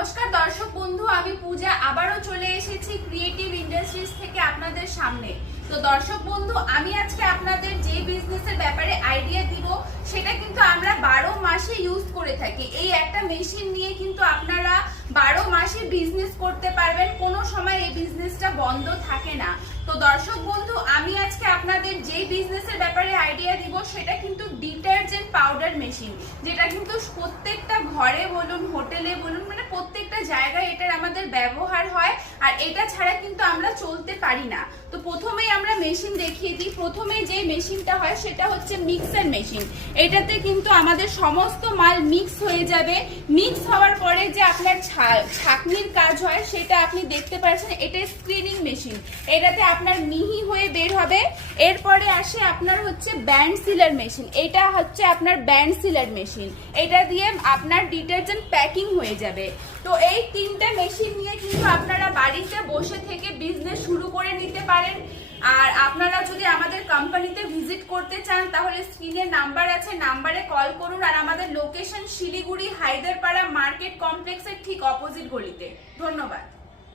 নমস্কার দর্শক বন্ধু, আমি পূজা আবারও চলে এসেছি ক্রিয়েটিভ ইন্ডাস্ট্রিজ থেকে আপনাদের সামনে। তো দর্শক বন্ধু, আমি আজকে আপনাদের যে বিজনেসের ব্যাপারে আইডিয়া দিব সেটা কিন্তু আমরা 12 মাসে ইউজ করে থাকি। এই একটা মেশিন নিয়ে কিন্তু আপনারা 12 মাসে বিজনেস করতে পারবেন, কোনো সময় এই বিজনেসটা বন্ধ থাকে না। তো দর্শক বন্ধু, আমি আজকে আপনাদের যে বিজনেসের ব্যাপারে আইডিয়া দিব সেটা কিন্তু ডিটারজেন্ট পাউডার মেশিন, যেটা কিন্তু প্রত্যেকটা ঘরে বলুন, হোটেলে বলুন, মানে প্রত্যেকটা জায়গায় এটার আমাদের ব্যবহার হয়। আর এটা ছাড়া কিন্তু আমরা চলতে পারি না। তো প্রথমেই আমরা মেশিন দেখিয়ে দিই। প্রথমে যে মেশিনটা হয় সেটা হচ্ছে মিক্সার মেশিন। এটাতে কিন্তু আমাদের সমস্ত মাল মিক্স হয়ে যাবে। মিক্স হওয়ার পরে যে আপনার ছাঁকনির কাজ হয় সেটা আপনি দেখতে পাচ্ছেন। এটা স্ক্রিনিং মেশিন, এটাতে আপনার মিহি হয়ে বের হবে। এরপরে আসে আপনার হচ্ছে ব্যান্ড সিলার মেশিন। এটা হচ্ছে আপনার ব্যান্ড সিলার মেশিন, এটা দিয়ে আপনার ডিটারজেন্ট প্যাকিং হয়ে যাবে। তো এই তিনটে মেশিন নিয়ে কিন্তু আপনারা বাড়িতে বসে থেকে বিজনেস শুরু করে নিতে পারেন। আর আপনারা যদি আমাদের কোম্পানিতে ভিজিট করতে চান তাহলে স্ক্রিনে নাম্বার আছে, নাম্বারে কল করুন। আর আমাদের লোকেশন শিলিগুড়ি হায়দারপাড়া মার্কেট কমপ্লেক্সের ঠিক অপোজিট গলিতে। ধন্যবাদ।